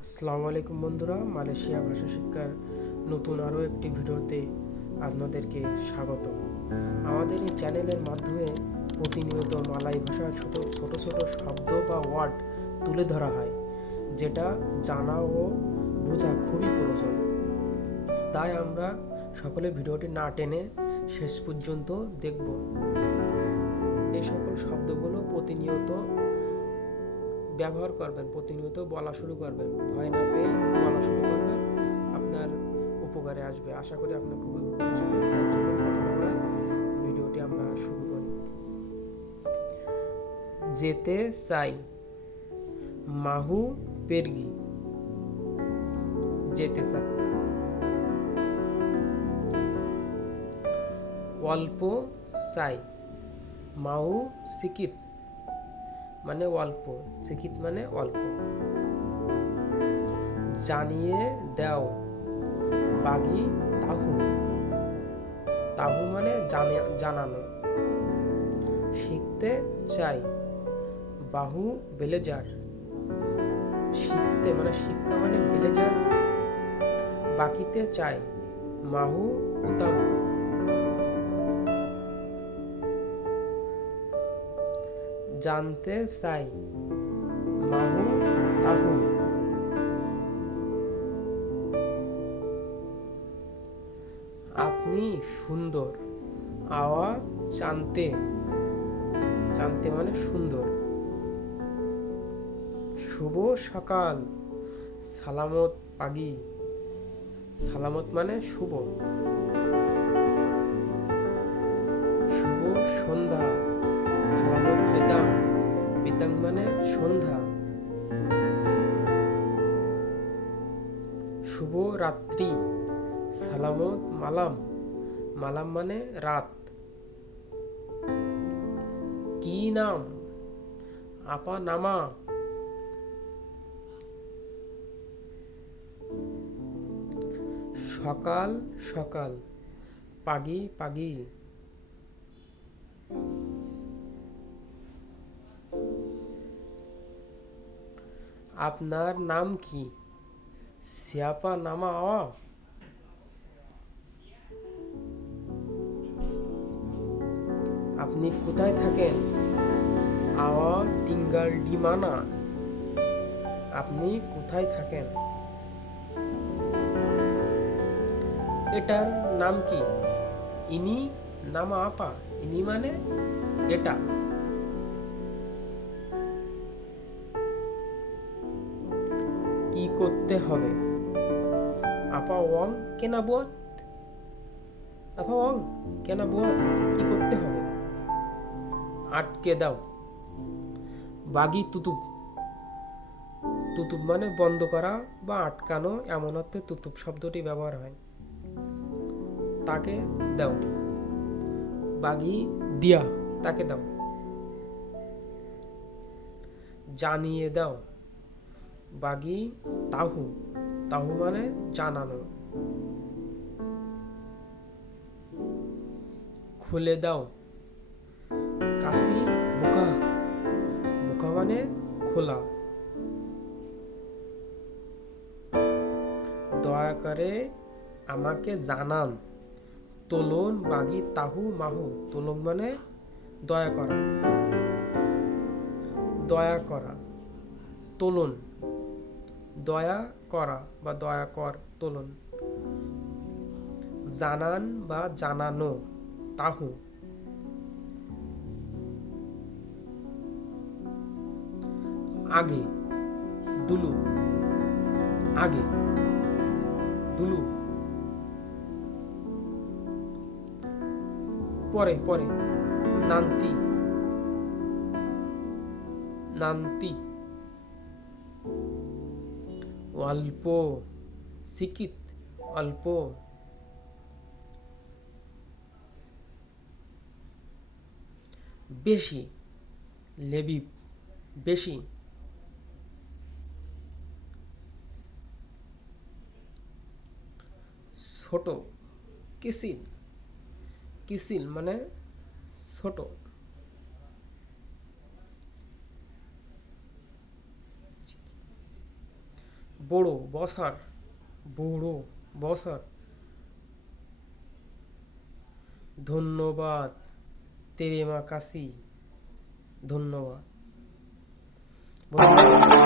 আসসালামু আলাইকুম বন্ধুরা, মালয়েশিয়া ভাষা শিক্ষার নতুন আরও একটি ভিডিওতে আপনাদেরকে স্বাগত। আমাদের এই চ্যানেলের মাধ্যমে প্রতিনিয়ত মালয় ভাষার ছোট ছোট ছোট শব্দ বা ওয়ার্ড তুলে ধরা হয়, যেটা জানা ও বোঝা খুবই প্রয়োজন। তাই আমরা সকলে ভিডিওটি না টেনে শেষ পর্যন্ত দেখব। এই সকল শব্দগুলো প্রতিনিয়ত ব্যবহার করবেন, প্রতিনিয়ত বলা শুরু করবেন, ভয় না পেয়ে বলা শুরু করবেন, আপনার উপকারে আসবে। আশা করি আপনার খুবই উপকার আসবে। তার জন্য কথা না বলে ভিডিওটি আমরা শুরু করি। যেতে চাই, মাহু পেরগি। যেতে চাই। অল্প চাই, মাহু সিকিত মানে অল্প, সিকিত মানে অল্প। জানিয়ে দাও, বাগি তাহু। তাহু মানে জানানো। শিখতে চাই, বাহু বেলেজার। শিখতে মানে শিক্ষা মানে বেলেজার। বাকিতে চাই, মাহু উতাম। জানতে চাই, মাহু তাহু। আপনি সুন্দর, আওয়া চানতে। চানতে মানে সুন্দর। শুভ সকাল, সালামত পাগি। সালামত মানে শুভ। শুভ সন্ধ্যা, সালামত পেতাং। পেতাং মানে সন্ধ্যা। শুভ রাত্রি, সালামত মালাম। মালাম মানে রাত। কি নাম, আপা নামা। সকাল সকাল, পাগি পাগি। আপনার নাম কি, সিয়াপা নামা আওয়া। আপনি কোথায় থাকেন, আওয়া টিঙ্গাল ডিমানা। আপনি কোথায় থাকেন। এটার নাম কি, ইনি নামা আপা। ইনি মানে এটা। কি করতে হবে, আপা ওয়াং কেনা বুয়াত। আপা ওয়াং কেনা বুয়াত, কি করতে হবে। আটকে দাও, বাগি তুতুপ। তুতুপ মানে বন্ধ করা বা আটকানো, এমন অর্থে তুতুপ শব্দটি ব্যবহার হয়। তাকে দাও, বাগি দিয়া, তাকে দাও। জানিয়ে দাও, বাগি তাহু। তাহু মানে জানানো। খুলে দাও, কাশি বুকা। বুকা মানে খোলা। দয়া করে আমাকে জানান, তোলন বাগি তাহু মাহু। তোলন মানে দয়া করা। দয়া করা, তোলন। দয়া করা বা দয়া কর, তোলন। জানান বা জানানো, তাহু। আগে, দুলু। আগে, দুলু। পরে পরে, নান্তি। নান্তি। অল্প, সিকিত, অল্প। বেশি, লেবিব, বেশি। ছোট, কিসিল। কিসিল মানে ছোট। বড়ো বসার, বড়ো বসার। ধন্যবাদ, তেরে মা কাশি। ধন্যবাদ বন্ধুরা।